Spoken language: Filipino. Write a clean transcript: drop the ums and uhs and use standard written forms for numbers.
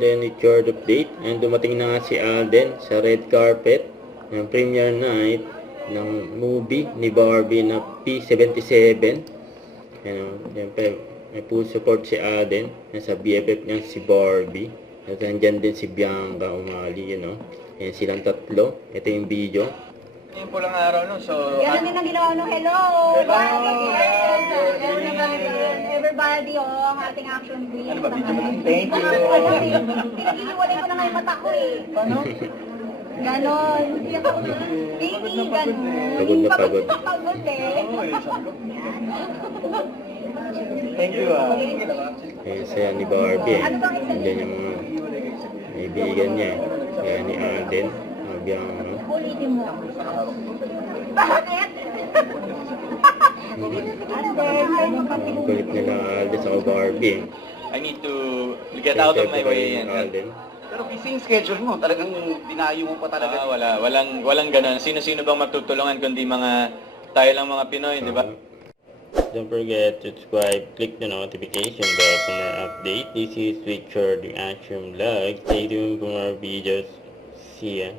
then it's your update. And dumating na nga si Alden sa red carpet ng premiere night ng movie ni Barbie na P77. Siyempre, may full support si Alden sa BFF niya si Barbie. At nandyan din si Bianca Umali, Ayan silang tatlo. Ito yung video. Yung pulang araw, no? So, yan din ang ginawa nung hello! Everybody, ang ating action queen. Ano ba, video mo? Thank you! Pinag-iiwalay ko na nga yung mata ko eh. Ano? Ganon. Baby, ganon. Pagod na pagod. Pagod eh. Thank you, Ayan saya ni Barbie. Nandyan yung mga kaibigan niya. Ayan ni Alden. Bianca. Ulitin mo. Bakit? Kulit nila Alden sa Barbie. I need to get out of my way. Alden. Pero busy yung schedule mo, talagang dinayo mo pa talaga. Walang ganun. Sino-sino bang magtutulungan kundi tayo lang mga Pinoy, di ba? Don't forget to subscribe, click the notification bell for more update. This is Richard, the Action Vlog. Stay tuned for more videos. See ya.